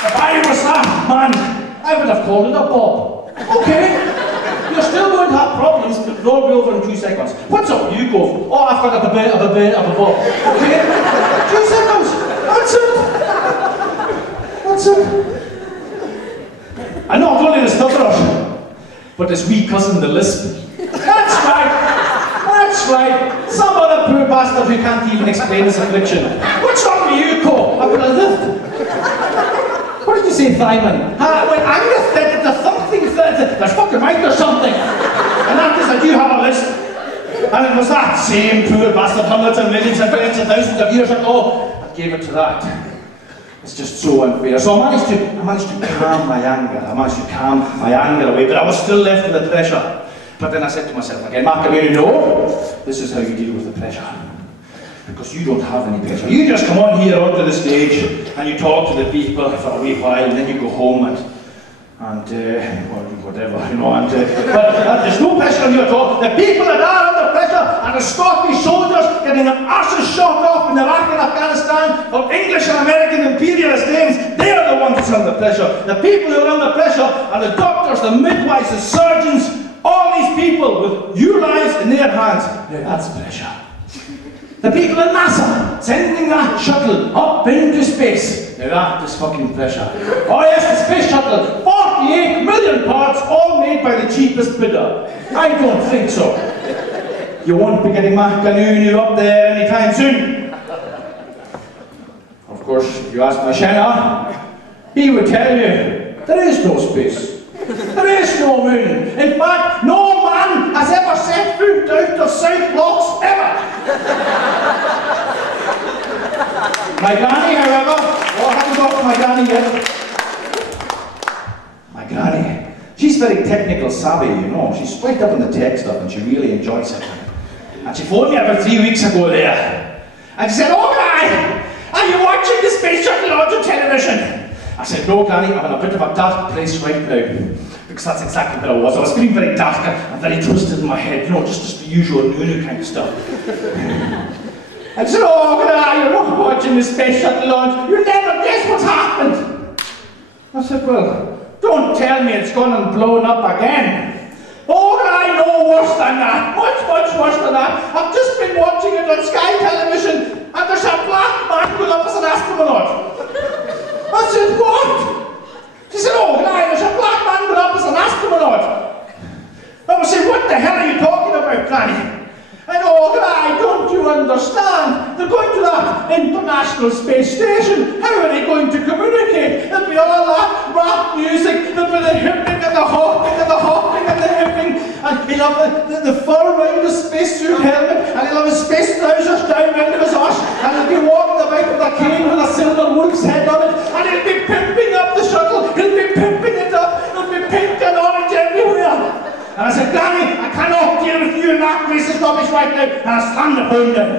If I was that man, I would have called it a bob. Okay, you're still going to have problems, but roll me over in 2 seconds. What's up, you go? Oh, I've got a bit of a bob. Okay, 2 seconds. That's it. That's it. And not only the stutterers, but his wee cousin, the lisp. That's right. That's right. Some other poor bastard who can't even explain his affliction. What's wrong with you, Co? I've got a lift. What did you say, Thyman? When Angus said that there's something, there's fucking right or something. And that is, I do have a list. And it was that same poor bastard hundreds and millions and billions and thousands of years ago that gave it to that. It's just so unfair. So I managed to calm my anger. I managed to calm my anger away, but I was still left with the pressure. But then I said to myself again, Mark, you know, this is how you deal with the pressure. Because you don't have any pressure. You just come on here onto the stage and you talk to the people for a wee while, and then you go home and whatever, you know, but there's no pressure on you at all. The people that are under pressure are the Scottish soldiers getting their arses shot off in Iraq and Afghanistan for English and American imperialist aims. They are the ones that's under pressure. The people who are under pressure are the doctors, the midwives, the surgeons, all these people with your lives in their hands. Now that's pressure. The people in NASA sending that shuttle up into space. Now that is fucking pressure. Oh yes, the space shuttle, 48 million parts, all made by the cheapest bidder. I don't think so. You won't be getting Mark noonoo up there anytime soon. Of course, if you ask my Shanna, he would tell you, there is no space. There is no moon. In fact, no man has ever set foot out of South Blocks ever. My granny, however, I haven't got to my granny yet. My granny, she's very technical savvy, you know. She's right up in the tech stuff and she really enjoys it. And she phoned me about 3 weeks ago there. And she said, "Oh, Granny, are you watching the space shuttle on your television?" I said, "No, Granny, I'm in a bit of a dark place right now." Because that's exactly what I was. I was feeling very dark and very twisted in my head, you know, just the usual noonoo kind of stuff. I said, "Oh, Granny, you're not watching the space shuttle launch. You'll never guess what's happened." I said, "Well, don't tell me it's gone and blown up again." "Oh, I know worse than that. Much, much worse than that. I've just been watching it on Sky Television and there's a black man going up as an astronaut." I said, "What?" She said, "Oh, Granny, there's a black man going up as an astronaut." I said, "What the hell are you talking about, Granny?" And "Oh, Granny, don't you understand? They're going to that International Space Station. How are they going to communicate? There'll be all that rap music, there'll be the hipping and the hopping and the hopping and the hipping, and he'll have the fur around his spacesuit helmet, and he'll have his space trousers down into his arse, and he'll be walking about with a cane with a silver wolf's head on it, and he'll be pimping up the shuttle, he'll be pimping it up, there'll be pink and orange everywhere." And I said, "Granny, I cannot deal with you and that racist rubbish right now." And I slammed the phone down.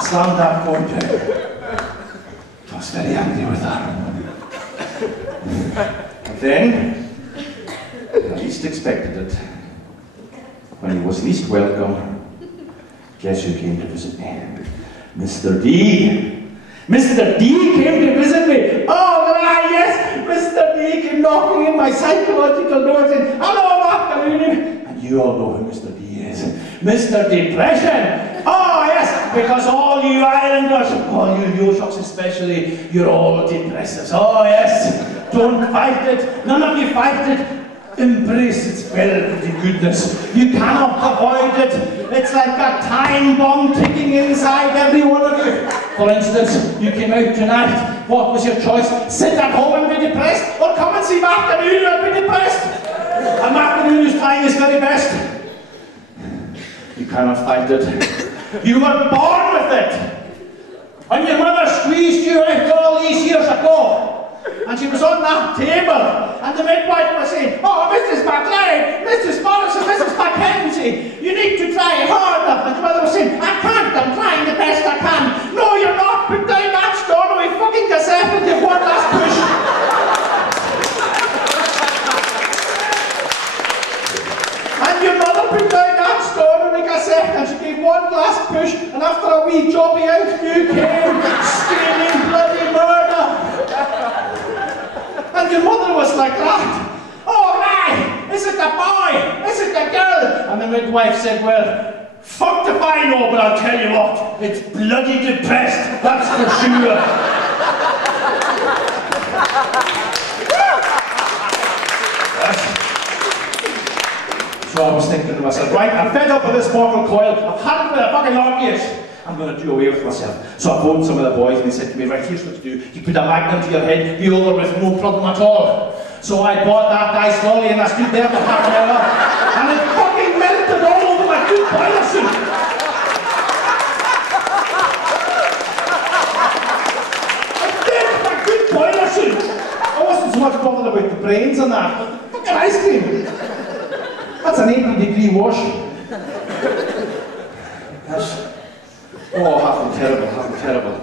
Slammed that phone down. I was very angry with her. And then, I least expected it. When he was least welcome, guess who came to visit me? Mr. D. Mr. D came to visit me. Oh, yes, Mr. D came knocking in my psychological door saying, "Hello, Mark noonoo." And you all know who Mr. D is. Mr. Depression. Oh, yes, because all you islanders, all you Newshots especially, you're all depressives. Oh, yes, don't fight it. None of you fight it. Embrace its velvety goodness. You cannot avoid it. It's like a time bomb ticking inside every one of you. For instance, you came out tonight. What was your choice? Sit at home and be depressed, or come and see Mark noonoo and be depressed? And Mark noonoo's trying his very best. You cannot fight it. You were born with it. When your mother squeezed you out all these years ago, and she was on that table, and the midwife was saying, "Oh, Mrs. McLeod, Mrs. Morrison, Mrs. Mackenzie, you need to try harder." And the mother was saying, "I can't, I'm trying the best I can." "No, you're not. Put down that Stornoway fucking cassette and give one last push." And your mother put down that Stornoway cassette and she gave one last push, and after a wee jobby out you came, screaming bloody murder. midwife said, well, fucked if I know, but I'll tell you what, it's bloody depressed, that's for sure. So I was thinking to myself, right, I'm fed up with this mortal coil, I've had it with a fucking long years. I'm going to do away with myself. So I phoned some of the boys and they said to me, right, here's what to do. You put a magnet to your head, be over with, no problem at all. So I bought that nice lolly and I stood there for half an hour and it fucking melted all over my good boiler suit. It did, my good boiler suit. I wasn't so much bothered about the brains and that, but the fucking ice cream. That's an 80-degree wash. That's, oh, how terrible, how terrible.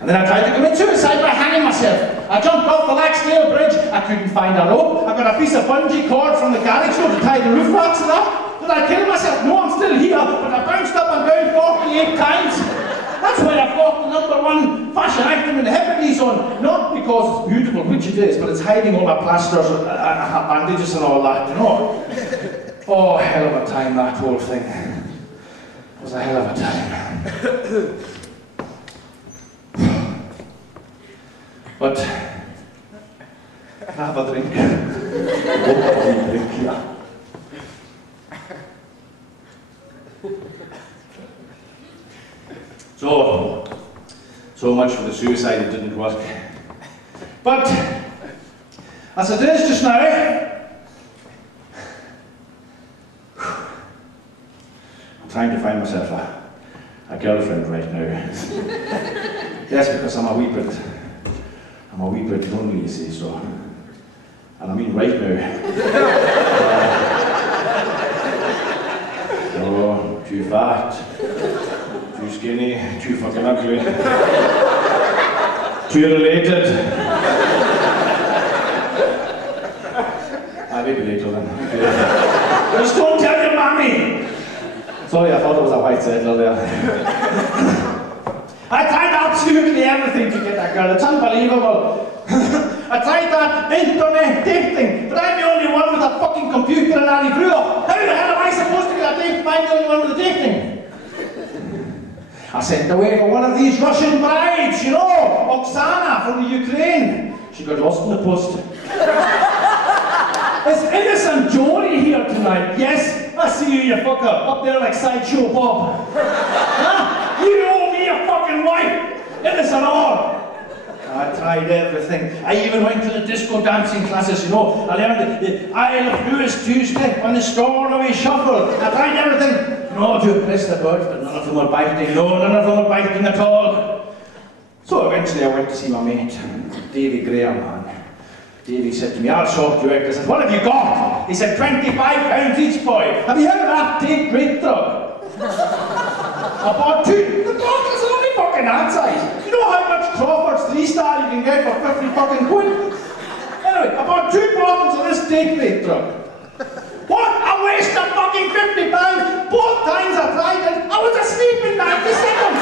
And then I tried to commit suicide by hanging myself. I jumped off the Lanntair bridge, I couldn't find a rope, I got a piece of bungee cord from the garage door to tie the roof racks and that. Did I kill myself? No, I'm still here, but I bounced up and down 48 times. That's why I've got the #1 fashion item in the Hebrides on. Not because it's beautiful, which it is, but it's hiding all my plasters and bandages and all that, you know. Oh, hell of a time, that whole thing. It was a hell of a time. But, can I have a drink? Oh, drink, yeah. So much for the suicide, it didn't work. But, as it is just now, I'm trying to find myself a girlfriend right now. Yes, because I'm a wee bit lonely, you see, so. And I mean right now. Oh, too fat. Too skinny, too fucking ugly, too related. Maybe later then. Just don't tell your mommy! Sorry, I thought it was a white settler there. I tried absolutely everything to get that girl, it's unbelievable. I tried that internet dating, but I'm the only one with a fucking computer and I grew up. How the hell am I supposed to get a date if I'm the only one with a dating? I sent away for one of these Russian brides, you know, Oksana from the Ukraine. She got lost in the post. Is innocent Jory here tonight? Yes, I see you, you fucker, up there like Sideshow Bob. Huh? You owe me a fucking wife, innocent all. I tried everything. I even went to the disco dancing classes, you know. I learned the Isle of Lewis Tuesday on the Stornoway shuffle. I tried everything. No, to impress the birds, but none of them were biting. No, none of them were biting at all. So eventually I went to see my mate, Davy Graham, man. Davy said to me, I'll sort you out. I said, what have you got? He said, £25 each, boy. Have you heard of that Date Great drug? I bought 2. The bottles are only fucking that size. You know how much Crawford's 3-star you can get for 50 fucking quid? Anyway, I bought 2 bottles of this Date Great drug. What a waste of fucking £50! Both times I tried it, I was asleep in 90 seconds!